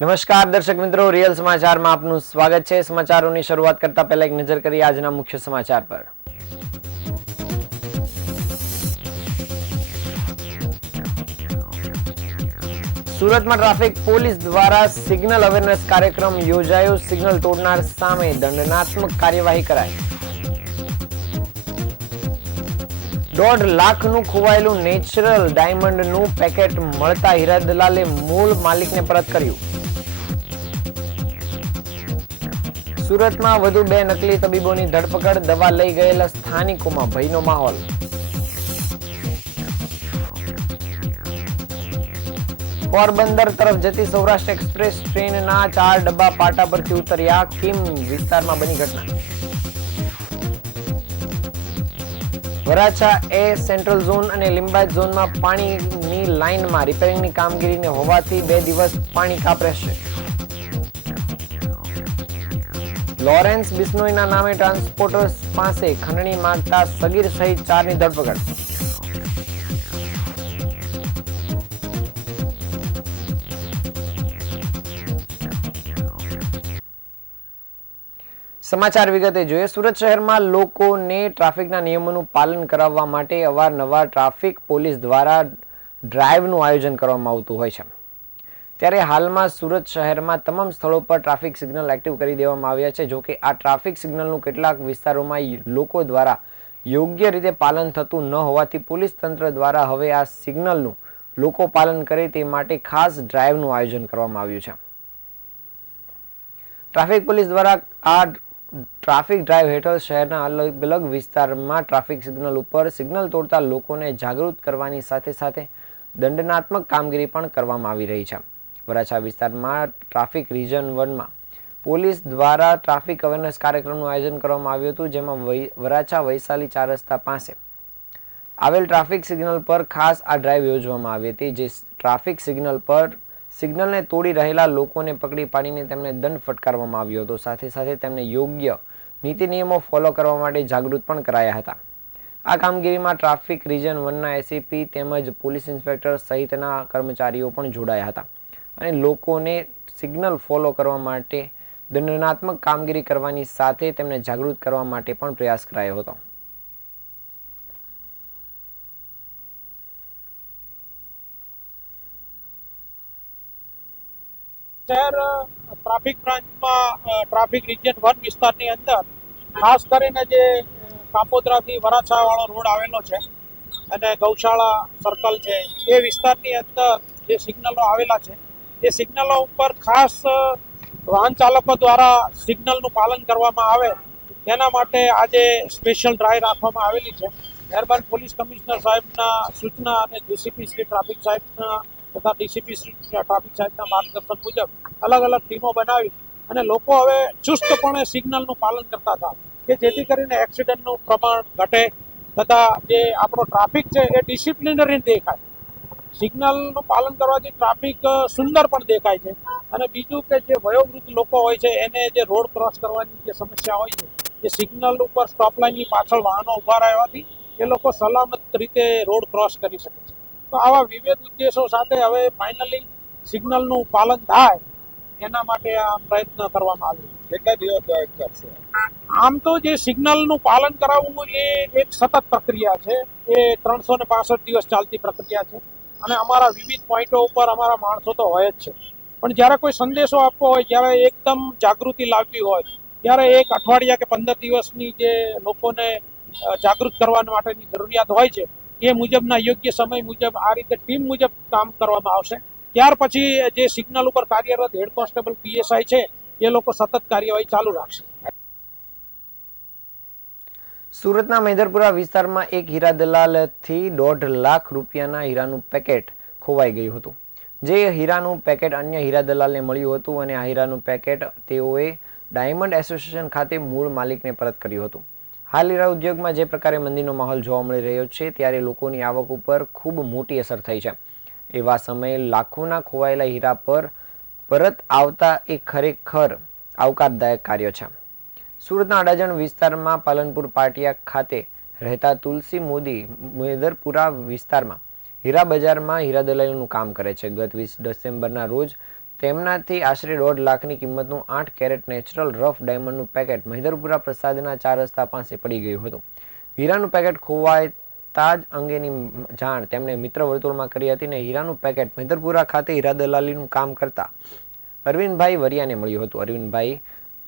નમસ્કાર દર્શક મિત્રો, રિયલ સમાચારમાં આપનું સ્વાગત છે। સમાચારોની શરૂઆત કરતા પહેલા એક નજર કરીએ આજના મુખ્ય સમાચાર પર। સુરતમાં ટ્રાફિક પોલીસ દ્વારા સિગ્નલ અવેરનેસ કાર્યક્રમ યોજાયો। સિગ્નલ તોડનાર સામે દંડનાત્મક કાર્યવાહી કરાઈ। 1.5 લાખનું ખોવાયેલું નેચરલ ડાયમંડનું પેકેટ મળતા હીરા દલાલે મૂળ માલિકને પરત કર્યું। સુરતમાં વધુ 2 નકલી તબીબોની ધરપકડ। દવા લઈ ગયેલા સ્થાનિકોમાં ભયનો માહોલ। પોરબંદર તરફ જતી સૌરાષ્ટ્ર એક્સપ્રેસ ટ્રેનના 4 ડબ્બા પાટા પરથી ઉતર્યા। કિમ વિસ્તારમાં બની ઘટના। વરાછા એ સેન્ટ્રલ ઝોન અને લિંબાયત ઝોનમાં પાણીની લાઇનમાં રિપેરિંગની કામગીરીને હોવાથી 2 દિવસ પાણી કાપ રહેશે। લોરેન્સ બિશ્નોઈના નામે ટ્રાન્સપોર્ટર્સ પાસે ખંડણી માંગતા સગીર સહિત 4ની ધરપકડ। સમાચાર વિગતે જોઈએ। સુરત શહેરમાં લોકોને ટ્રાફિકના નિયમોનું પાલન કરાવવા માટે અવારનવાર ટ્રાફિક પોલીસ દ્વારા ડ્રાઈવનું આયોજન કરવામાં આવતું હોય છે। ત્યારે હાલમાં સુરત શહેરમાં તમામ સ્થળો પર ટ્રાફિક સિગ્નલ એક્ટિવ કરી દેવામાં આવ્યા છે। જોકે આ ટ્રાફિક સિગ્નલનું કેટલાક વિસ્તારોમાં લોકો દ્વારા યોગ્ય રીતે પાલન થતું ન હોવાથી પોલીસ તંત્ર દ્વારા હવે આ સિગ્નલનું લોકો પાલન કરે તે માટે ખાસ ડ્રાઈવનું આયોજન કરવામાં આવ્યું છે। ટ્રાફિક પોલીસ દ્વારા આ ટ્રાફિક ડ્રાઈવ હેઠળ શહેરના અલગ અલગ વિસ્તારમાં ટ્રાફિક સિગ્નલ ઉપર સિગ્નલ તોડતા લોકોને જાગૃત કરવાની સાથે સાથે દંડનાત્મક કામગીરી પણ કરવામાં આવી રહી છે। વરાછા વિસ્તારમાં ટ્રાફિક રિજન 1માં પોલીસ દ્વારા ટ્રાફિક અવેરનેસ કાર્યક્રમનું આયોજન કરવામાં આવ્યું હતું, જેમાં વરાછા વૈશાલી 4 રસ્તા પાસે આવેલ ટ્રાફિક સિગ્નલ પર ખાસ આ ડ્રાઈવ યોજવામાં આવી હતી, જે ટ્રાફિક સિગ્નલ પર સિગ્નલને તોડી રહેલા લોકોને પકડી પાડીને તેમને દંડ ફટકારવામાં આવ્યો હતો। સાથે સાથે તેમને યોગ્ય નીતિ નિયમો ફોલો કરવા માટે જાગૃત પણ કરાયા હતા। આ કામગીરીમાં ટ્રાફિક રિજન 1ના એસીપી તેમજ પોલીસ ઇન્સ્પેક્ટર સહિતના કર્મચારીઓ પણ જોડાયા હતા અને લોકોને સિગ્નલ ફોલો કરવા માટે દંડનાત્મક કામગીરી કરવાની સાથે તેમને જાગૃત કરવા માટે પણ પ્રયાસ કરાયો હતો। શહેર ટ્રાફિક બ્રાન્ચમાં ટ્રાફિક રિજન 1 વિસ્તારની અંદર ખાસ કરીને જે કાપોદ્રાથી વરાછા વાળો રોડ આવેલો છે અને ગૌશાળા સર્કલ છે, એ વિસ્તારની અંદર જે સિગ્નલો આવેલા છે એ સિગ્નલો ઉપર ખાસ વાહન ચાલકો દ્વારા સિગ્નલનું પાલન કરવામાં આવે તેના માટે આજે સ્પેશિયલ ડ્રાઈવ રાખવામાં આવેલી છે। મહેરબાન પોલીસ કમિશનર સાહેબના સૂચના અને ડીસીપી શ્રી ટ્રાફિક સાહેબના તથા ડીસીપી શ્રી ટ્રાફિક સાહેબના માર્ગદર્શન મુજબ અલગ અલગ ટીમો બનાવી અને લોકો હવે ચુસ્તપણે સિગ્નલનું પાલન કરતા હતા કે જેથી કરીને એક્સિડન્ટનું પ્રમાણ ઘટે તથા જે આપણો ટ્રાફિક છે એ ડિસિપ્લિનરી દેખાય। સિગ્નલનું પાલન કરવાથી ટ્રાફિક સુંદર પણ દેખાય છે અને બીજું કે જે વયોવૃદ્ધ લોકો હોય છે એને જે રોડ ક્રોસ કરવાની જે સમસ્યા હોય છે એ સિગ્નલ ઉપર સ્ટોપ લાઇનની પાછળ વાહનો ઊભા રહેવાથી એ લોકો સલામત રીતે રોડ ક્રોસ કરી શકે છે। તો આવા વિવિધ ઉદ્દેશો સાથે હવે ફાઇનલી સિગ્નલનું પાલન થાય એના માટે આ પ્રયત્ન કરવામાં આવ્યો। કેટલા દિવસ કરશે? આમ તો જે સિગ્નલનું પાલન કરાવવું એ એક સતત પ્રક્રિયા છે, એ 365 દિવસ ચાલતી પ્રક્રિયા છે અને અમારા વિવિધ પોઈન્ટો ઉપર અમારા માણસો તો હોય જ છે, પણ જ્યારે કોઈ સંદેશો આપવો હોય, જ્યારે એકદમ જાગૃતિ લાવવી હોય, ત્યારે એક અઠવાડિયા કે 15 દિવસની જે લોકોને જાગૃત કરવા માટેની જરૂરિયાત હોય છે એ મુજબના યોગ્ય સમય મુજબ આ રીતે ટીમ મુજબ કામ કરવામાં આવશે। ત્યાર પછી જે સિગ્નલ ઉપર કાર્યરત હેડ કોન્સ્ટેબલ પીએસઆઈ છે એ લોકો સતત કાર્યવાહી ચાલુ રાખશે। સુરતના મેદરપુરા વિસ્તારમાં એક હીરા દલાલથી 1.5 લાખ રૂપિયાના હીરાનું પેકેટ ખોવાઈ ગયું હતું। જે હીરાનું પેકેટ અન્ય હીરા દલાલને મળ્યું હતું અને આ હીરાનું પેકેટ તેઓએ ડાયમંડ એસોસિએશન ખાતે મૂળ માલિકને પરત કર્યું હતું। હાલ હીરા ઉદ્યોગમાં જે પ્રકારે મંદીનો માહોલ જોવા મળી રહ્યો છે ત્યારે લોકોની આવક ઉપર ખૂબ મોટી અસર થઈ છે। એવા સમયે લાખોના ખોવાયેલા હીરા પર પરત આવતા એ ખરેખર આવકારદાયક કાર્ય છે। સુરતના અડાજણ વિસ્તારમાં પાલનપુર પાટિયા ખાતે રહેતા તુલસી મોદી મેદરપુરા વિસ્તારમાં હીરા બજારમાં હીરા દલાલીનું કામ કરે છે। ગત 20 ડિસેમ્બરના રોજ તેમનાથી આશરે 1.5 લાખની કિંમતનું 8 કેરેટ નેચરલ રફ ડાયમંડનું પેકેટ મહિધરપુરા પ્રસાદના 4 રસ્તા પાસે પડી ગયું હતું. હીરાનું પેકેટ ખોવાતા જ અંગેની જાણ તેમણે મિત્ર વર્તુળમાં કરી હતી અને હીરાનું પેકેટ મહિધરપુરા ખાતે હીરા દલાલીનું કામ કરતા અરવિંદભાઈ વરિયાને મળ્યું હતું. અરવિંદભાઈ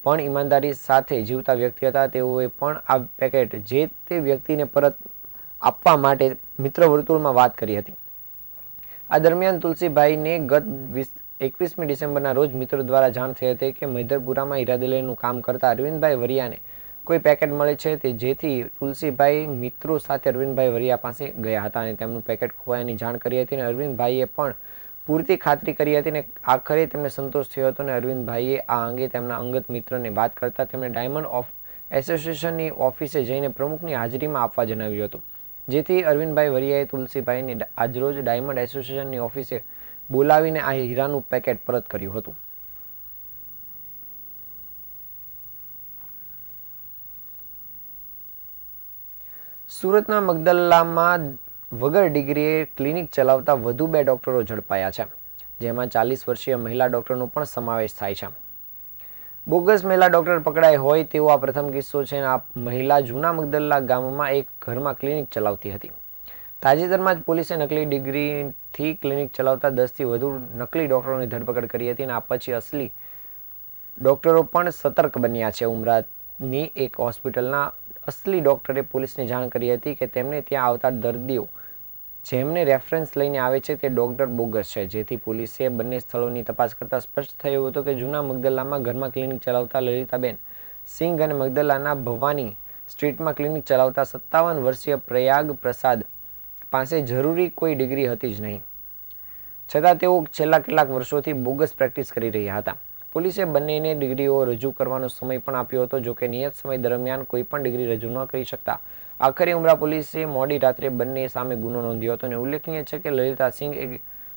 પણ ઈમાનદારી સાથે જીવતા વ્યક્તિ હતા. તેઓએ પણ આ પેકેટ જે તે વ્યક્તિને પરત આપવા માટે મિત્ર વર્તુળમાં વાત કરી હતી. આ દરમિયાન તુલસીભાઈને ગત 21મી ડિસેમ્બરના રોજ મિત્રો દ્વારા જાણ થઈ હતી કે મહિધરપુરામાં હીરા દલાલીનું કામ કરતા અરવિંદભાઈ વરિયાને કોઈ પેકેટ મળે છે, જેથી તુલસીભાઈ મિત્રો સાથે અરવિંદભાઈ વરિયા પાસે ગયા હતા અને તેમનું પેકેટ ખોવાયાની જાણ કરી હતી. અને અરવિંદભાઈએ પણ પૂરતી ખાતરી કરી હતી અને આખરે તેમને સંતોષ થયો હતો અને અરવિંદભાઈએ આ અંગે તેમના અંગત મિત્રને વાત કરતા તેમણે ડાયમંડ એસોસિએશનની ઓફિસે જઈને પ્રમુખની હાજરીમાં આપવા જણાવ્યું હતું, જેથી અરવિંદભાઈ વરિયાએ તુલસીભાઈને આજરોજ ડાયમંડ એસોસિએશનની ઓફિસે બોલાવીને આ હીરાનું પેકેટ પરત કર્યું હતું. સુરતના મગદલ્લામાં વગર ડિગ્રીએ ક્લિનિક ચલાવતા વધુ 2 ડોક્ટરો ઝડપાયા છે, જેમાં 40 વર્ષીય મહિલા ડોક્ટરનો પણ સમાવેશ થાય છે. બોગસ મહિલા ડોક્ટર પકડાઈ હોય તેવો આ પ્રથમ કિસ્સો છે. આ મહિલા જૂના મગદલ્લા ગામમાં એક ઘરમાં ક્લિનિક ચલાવતી હતી. તાજેતરમાં જ પોલીસે નકલી ડિગ્રીથી ક્લિનિક ચલાવતા 10થી વધુ નકલી ડોક્ટરોની ધરપકડ કરી હતી અને આ પછી અસલી ડોક્ટરો પણ સતર્ક બન્યા છે. ઉમરાની એક હોસ્પિટલના અસલી ડોક્ટરે પોલીસને જાણ કરી હતી કે તેમને ત્યાં આવતા દર્દીઓ જેમને રેફરન્સ લઈને આવે છે તે ડોક્ટર બોગસ છે, જેથી પોલીસે બંને સ્થળોની તપાસ કરતા સ્પષ્ટ થયું હતું કે જૂના મગદલ્લામાં ઘરમાં ક્લિનિક ચલાવતા લલિતાબેન સિંઘ અને મગદલ્લાના ભવાની સ્ટ્રીટમાં ક્લિનિક ચલાવતા 57 વર્ષીય પ્રયાગ પ્રસાદ પાસે જરૂરી કોઈ ડિગ્રી હતી જ નહીં, છતાં તેઓ છેલ્લા કેટલાક વર્ષોથી બોગસ પ્રેક્ટિસ કરી રહ્યા હતા. પોલીસે બંનેને ડિગ્રીઓ રજૂ કરવાનો સમય પણ આપ્યો હતો, જોકે નિયત સમય દરમિયાન કોઈ પણ ડિગ્રી રજૂ ન કરી શકતા આખરે ઉમરા પોલીસે મોડી રાત્રે બંને સામે ગુનો નોંધ્યો હતો. અને ઉલ્લેખનીય છે કે લલિતા સિંઘ એક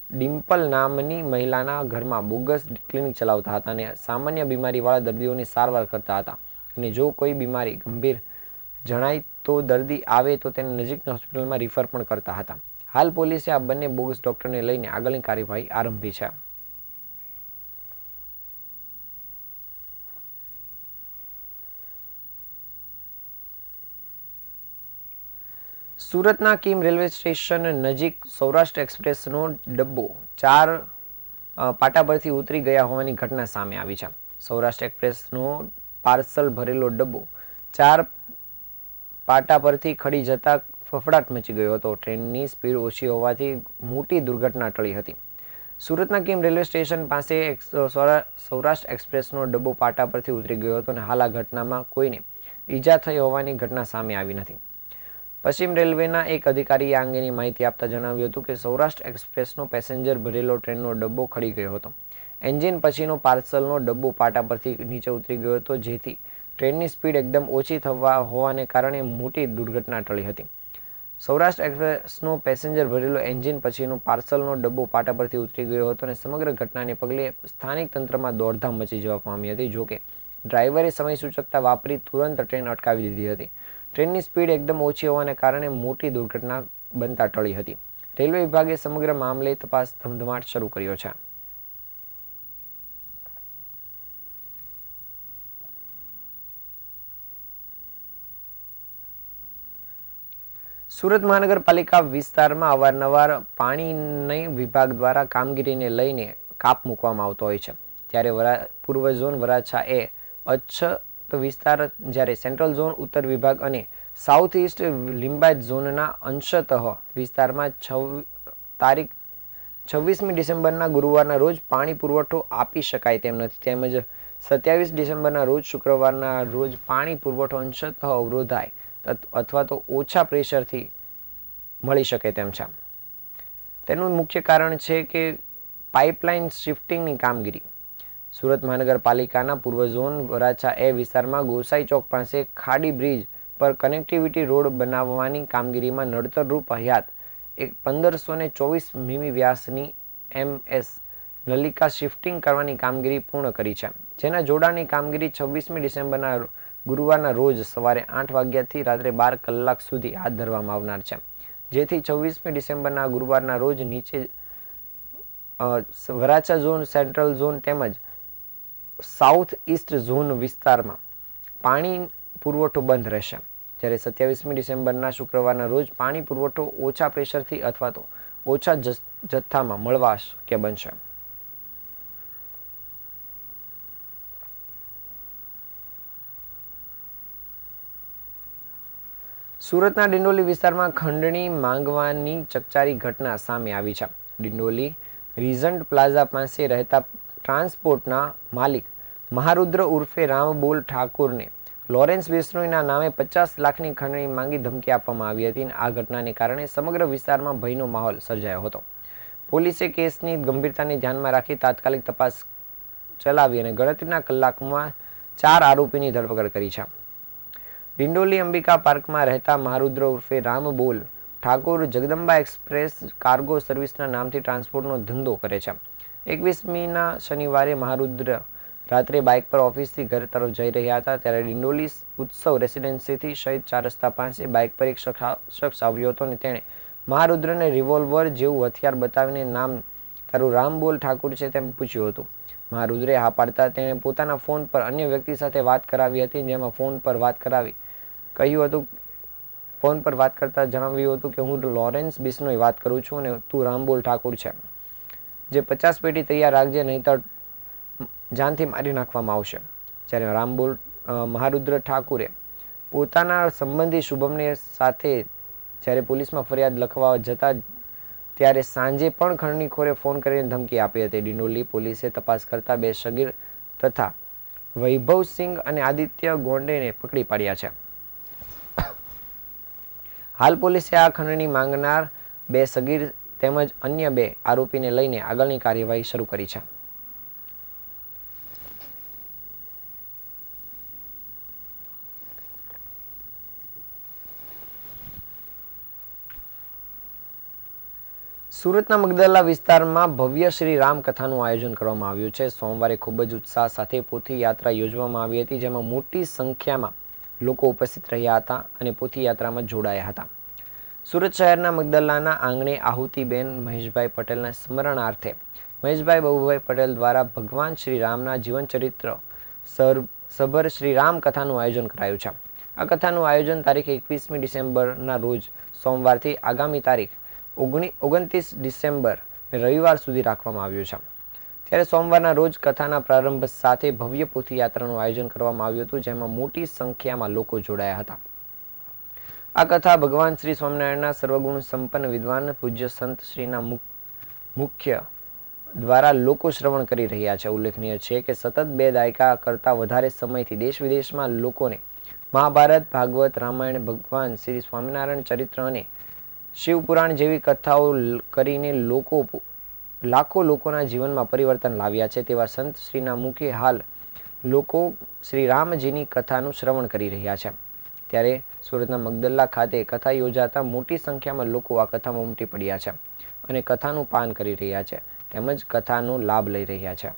ડિમ્પલ નામની મહિલાના ઘરમાં બોગસ ક્લિનિક ચલાવતા હતા અને સામાન્ય બીમારીવાળા દર્દીઓની સારવાર કરતા હતા અને જો કોઈ બીમારી ગંભીર જણાય તો દર્દી આવે તો તેને નજીકની હોસ્પિટલમાં રિફર પણ કરતા હતા. હાલ પોલીસે આ બંને બોગસ ડોક્ટરને લઈને આગળની કાર્યવાહી આરંભી છે. સુરતના કિમ રેલવે સ્ટેશન નજીક સૌરાષ્ટ્ર એક્સપ્રેસનો ડબ્બો 4 પાટા પરથી ઉતરી ગયા હોવાની ઘટના સામે આવી છે. સૌરાષ્ટ્ર એક્સપ્રેસનો પાર્સલ ભરેલો ડબ્બો 4 પાટા પરથી ખડી જતા ફફડાટ મચી ગયો હતો. ટ્રેનની સ્પીડ ઓછી હોવાથી મોટી દુર્ઘટના ટળી હતી. સુરતના કિમ રેલવે સ્ટેશન પાસે સૌરાષ્ટ્ર એક્સપ્રેસનો ડબ્બો પાટા પરથી ઉતરી ગયો હતો અને હાલ આ ઘટનામાં કોઈને ઈજા થઈ હોવાની ઘટના સામે આવી નથી. પશ્ચિમ રેલવેના એક અધિકારીએ આ અંગેની માહિતી આપતા જણાવ્યું હતું કે સૌરાષ્ટ્ર એક્સપ્રેસનો પેસેન્જર ભરેલો ટ્રેનનો ડબ્બો ખડી ગયો હતો. એન્જિન પછીનો પાર્સલનો ડબ્બો પાટા પરથી નીચે ઉતરી ગયો હતો, જેથી ટ્રેનની સ્પીડ એકદમ ઓછી થવા હોવાને કારણે મોટી દુર્ઘટના ટળી હતી. સૌરાષ્ટ્ર એક્સપ્રેસનો પેસેન્જર ભરેલો એન્જિન પછીનો પાર્સલનો ડબ્બો પાટા પરથી ઉતરી ગયો હતો અને સમગ્ર ઘટનાને પગલે સ્થાનિક તંત્રમાં દોડધામ મચી જવા પામી હતી. જોકે ડ્રાઈવરે સમય સૂચકતા વાપરી તુરંત ટ્રેન અટકાવી દીધી હતી. ટ્રેનની સ્પીડ એકદમ ઓછી હોવાને કારણે મોટી દુર્ઘટના બનતા ટળી હતી. રેલવે વિભાગે સમગ્ર મામલે તપાસ ધમધમાટ શરૂ કર્યો છે. સુરત મહાનગરપાલિકા વિસ્તારમાં અવારનવાર પાણીની વિભાગ દ્વારા કામગીરીને લઈને કાપ મૂકવામાં આવતો હોય છે. ત્યારે પૂર્વ ઝોન વરાછા એ અછત વિસ્તાર, જ્યારે સેન્ટ્રલ ઝોન ઉત્તર વિભાગ અને સાઉથ ઇસ્ટ લિંબાયત ઝોનના અંશતઃ વિસ્તારમાં તારીખ 26મી ડિસેમ્બરના ગુરુવારના રોજ પાણી પુરવઠો આપી શકાય તેમ નથી, તેમજ 27 ડિસેમ્બરના રોજ શુક્રવારના રોજ પાણી પુરવઠો અંશતઃ અવરોધાય અથવા તો ઓછા પ્રેશરથી મળી શકે તેમ છે. તેનું મુખ્ય કારણ છે કે પાઇપલાઇન શિફ્ટિંગની કામગીરી. સુરત મહાનગરપાલિકાના પૂર્વ ઝોન વરાછા એ વિસ્તારમાં ગોસાઈ ચોક પાસે ખાડી બ્રિજ પર કનેક્ટિવિટી રોડ બનાવવાની કામગીરીમાં નડતરરૂપ હયાત 1524 મીમી વ્યાસની MS નલિકા શિફ્ટિંગ કરવાની કામગીરી પૂર્ણ કરી છે, જેના જોડાણની કામગીરી 26મી ડિસેમ્બરના ગુરુવારના રોજ સવારે 8 વાગ્યાથી રાત્રે 12 કલાક સુધી હાથ ધરવામાં આવનાર છે, જેથી 26મી ડિસેમ્બરના ગુરુવારના રોજ નીચે વરાછા ઝોન, સેન્ટ્રલ ઝોન તેમજ સાઉથ ઈસ્ટ ઝોન વિસ્તારમાં પાણી પુરવઠો બંધ રહેશે. જ્યારે 27મી ડિસેમ્બરના શુક્રવારના રોજ પાણી પુરવઠો ઓછા પ્રેશરથી અથવા તો ઓછા જથ્થામાં મળવા શક્ય બનશે. સુરતના ડિંડોલી વિસ્તારમાં ખંડણી માંગવાની ચકચારી ઘટના સામે આવી છે. ડિંડોલી રીજન્ટ પ્લાઝા પાસે રહેતા ટ્રાન્સપોર્ટના માલિક મહારુદ્ર ઉર્ફે રામબોલ ઠાકોરને લોરેન્સ બિશ્નોઈના નામે 50 લાખની ખંડણી માંગી ધમકી આપવામાં આવી હતી. આ ઘટનાને કારણે સમગ્ર વિસ્તારમાં ભયનો માહોલ સર્જાયો હતો. પોલીસે કેસની ગંભીરતાને ધ્યાનમાં રાખી તાત્કાલિક તપાસ ચલાવી અને ગણતરીના કલાકમાં 4 આરોપીની ધરપકડ કરી છે. ડિંડોલી અંબિકા પાર્કમાં રહેતા મહારુદ્ર ઉર્ફે રામબોલ ઠાકોર જગદંબા એક્સપ્રેસ કાર્ગો સર્વિસના નામથી ટ્રાન્સપોર્ટનો ધંધો કરે છે. 21મીના શનિવારે મહારુદ્ર રાત્રે બાઇક પર ઓફિસથી ઘર તરફ જઈ રહ્યા હતા ત્યારે ડિંડોલી ઉત્સવ રેસિડેન્સીથી શહીદ 4 રસ્તા પાસે બાઇક પર એક શખ્સ આવ્યો હતો અને તેણે મહારુદ્રને રિવોલ્વર જેવું હથિયાર બતાવીને નામ તારું રામબોલ ઠાકુર છે તેમ પૂછ્યું હતું. મહારુદ્રે હા પાડતા તેણે પોતાના ફોન પર અન્ય વ્યક્તિ સાથે વાત કરાવી હતી, જેમાં ફોન પર વાત કરતા જણાવ્યું હતું કે હું લોરેન્સ બિશ્નોઈ વાત કરું છું અને તું રામબોલ ઠાકુર છે, જે 50 પેટી તૈયાર રાખજે, નહીંતર જાનથી મારી નાખવામાં આવશે. જ્યારે મહારુદ્ર ઠાકુરે પોતાના સંબંધી શુભમને સાથે જ્યારે પોલીસમાં ફરિયાદ લખવા જતા ત્યારે સાંજે પણ ખંડણીખોરે ફોન કરીને ધમકી આપી હતી. ડિંડોલી પોલીસે તપાસ કરતા 2 સગીર તથા વૈભવસિંહ અને આદિત્ય ગોંડેને પકડી પાડ્યા છે. હાલ પોલીસે આ ખંડણી માંગનાર 2 સગીર તેમજ અન્ય 2 આરોપીને લઈને આગળની કાર્યવાહી શરૂ કરી છે. સુરતના મગદલા વિસ્તારમાં ભવ્ય શ્રી રામ કથાનું આયોજન કરવામાં આવ્યું છે. સોમવારે ખૂબ જ ઉત્સાહ સાથે પોથી યાત્રા યોજવામાં આવી હતી, જેમાં મોટી સંખ્યામાં લોકો ઉપસ્થિત રહ્યા હતા અને પોથી યાત્રામાં જોડાયા હતા. સુરત શહેરના મગદલાના આંગણે આહુતિબેન મહેશભાઈ પટેલના સ્મરણાર્થે મહેશભાઈ બબુભાઈ પટેલ દ્વારા ભગવાન શ્રી રામના જીવનચરિત્ર સભર શ્રી રામ કથાનું આયોજન કરાયું છે. આ કથાનું આયોજન તારીખ 21મી ડિસેમ્બરના રોજ સોમવારથી આગામી તારીખ 29 ડિસેમ્બર રવિવાર સુધી રાખવામાં આવ્યું છે. ત્યારે સોમવારના રોજ કથાના પ્રારંભ સાથે ભવ્ય પોથી યાત્રાનું આયોજન કરવામાં આવ્યું હતું, જેમાં મોટી સંખ્યામાં લોકો જોડાયા હતા. આ કથા ભગવાન શ્રી સ્વામિનારાયણના સર્વગુણ સંપન્ન વિદ્વાન પૂજ્ય સંત શ્રીના મુખ્ય દ્વારા લોકો શ્રવણ કરી રહ્યા છે. ઉલ્લેખનીય છે કે સતત 2 દાયકા કરતાં વધારે સમયથી દેશ વિદેશમાં લોકોને મહાભારત, ભાગવત, રામાયણ, ભગવાન શ્રી સ્વામિનારાયણ ચરિત્ર અને શિવપુરાણ જેવી કથાઓ કરીને લાખો લોકોના જીવનમાં પરિવર્તન લાવ્યા છે. તેવા સંત શ્રીના મુખે હાલ લોકો શ્રી રામજીની કથાનું શ્રવણ કરી રહ્યા છે. ત્યારે સુરતના મગદલા ખાતે કથા યોજાતા મોટી સંખ્યામાં લોકો આ કથામાં ઉમટી પડ્યા છે અને કથાનું પાન કરી રહ્યા છે તેમજ કથાનો લાભ લઈ રહ્યા છે.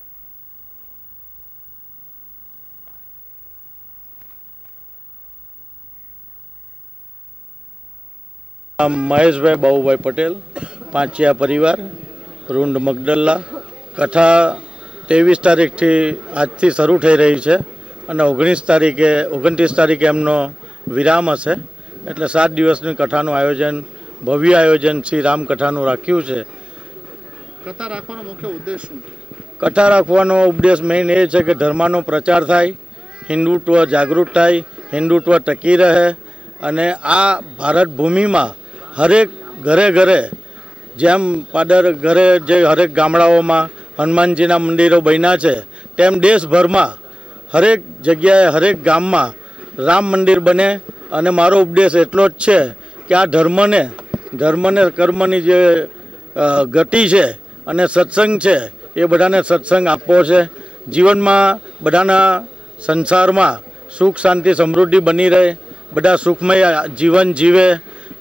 મહેશભાઈ બાબુભાઈ પટેલ, પાંચિયા પરિવાર, રૂંડ મગદલ્લા. કથા 23 તારીખથી આજથી શરૂ થઈ રહી છે અને 29 તારીખે એમનો વિરામ હશે. એટલે 7 દિવસની કથાનું આયોજન, ભવ્ય આયોજન શ્રી રામ કથાનું રાખ્યું છે. કથા રાખવાનો મુખ્ય ઉદ્દેશ શું છે? કથા રાખવાનો ઉદ્દેશ મેઇન એ છે કે ધર્મનો પ્રચાર થાય, હિન્દુત્વ જાગૃત થાય, હિન્દુત્વ ટકી રહે અને આ ભારત ભૂમિમાં હરેક ઘરે જેમ પાદર ઘરે જે હરેક ગામડાઓમાં હનુમાનજીના મંદિરો બન્યા છે, તેમ દેશભરમાં હરેક જગ્યાએ હરેક ગામમાં રામ મંદિર બને. અને મારો ઉપદેશ એટલો જ છે કે આ ધર્મને કર્મની જે ગતિ છે અને સત્સંગ છે એ બધાને સત્સંગ આપવો છે. જીવનમાં બધાના સંસારમાં સુખ શાંતિ સમૃદ્ધિ બની રહે, બધા સુખમય જીવન જીવે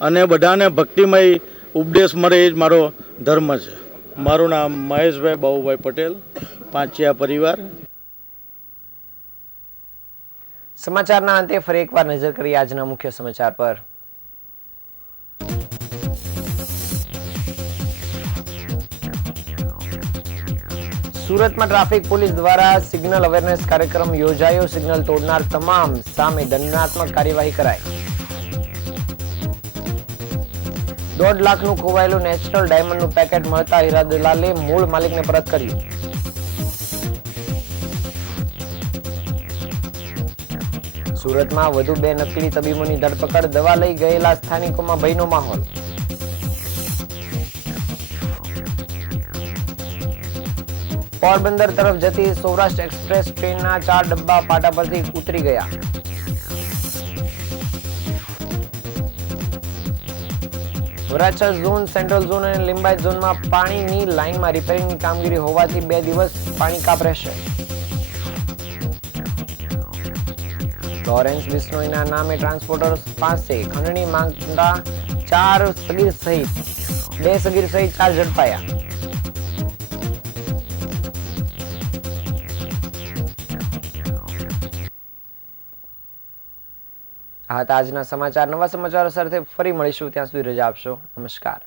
અને બધાને ભક્તિમય ઉપદેશ મળે, એ જ મારો ધર્મ છે. મારું નામ મહેશભાઈ બાબુભાઈ પટેલ, પાંચિયા પરિવાર. સમાચારના અંતે ફરી એકવાર નજર કરીએ આજના મુખ્ય સમાચાર પર. સુરતમાં ટ્રાફિક પોલીસ દ્વારા સિગ્નલ અવેરનેસ કાર્યક્રમ યોજાયો. સિગ્નલ તોડનાર તમામ સામે દંડનાત્મક કાર્યવાહી કરાઈ. 1.5 લાખનું ખોવાયેલું નેચરલ ડાયમંડનું પેકેટ મળતા હીરા દલાલે મૂળ માલિકને પરત કર્યું. સુરતમાં વધુ 2 નકલી તબીબોની ધરપકડ. દવા લઈ ગયેલા સ્થાનિકોમાં ભયનો માહોલ. પોરબંદર તરફ જતી સૌરાષ્ટ્ર એક્સપ્રેસ ટ્રેનના 4 ડબ્બા પાટા પરથી ઉતરી ગયા. વરાછા ઝોન, સેન્ટ્રલ ઝોન અને લિંબાયત ઝોનમાં પાણીની લાઇનમાં રિપેરિંગની કામગીરી હોવાથી 2 દિવસ પાણી કાપ રહેશે. લોરેન્સ બિશ્નોઈના નામે ટ્રાન્સપોર્ટર્સ પાસે ખંડણી માંગતા 2 સગીર સહિત 4 ઝડપાયા. આ હતા આજના સમાચાર. નવા સમાચારો સાથે ફરી મળીશું. ત્યાં સુધી રજા આપશો. નમસ્કાર.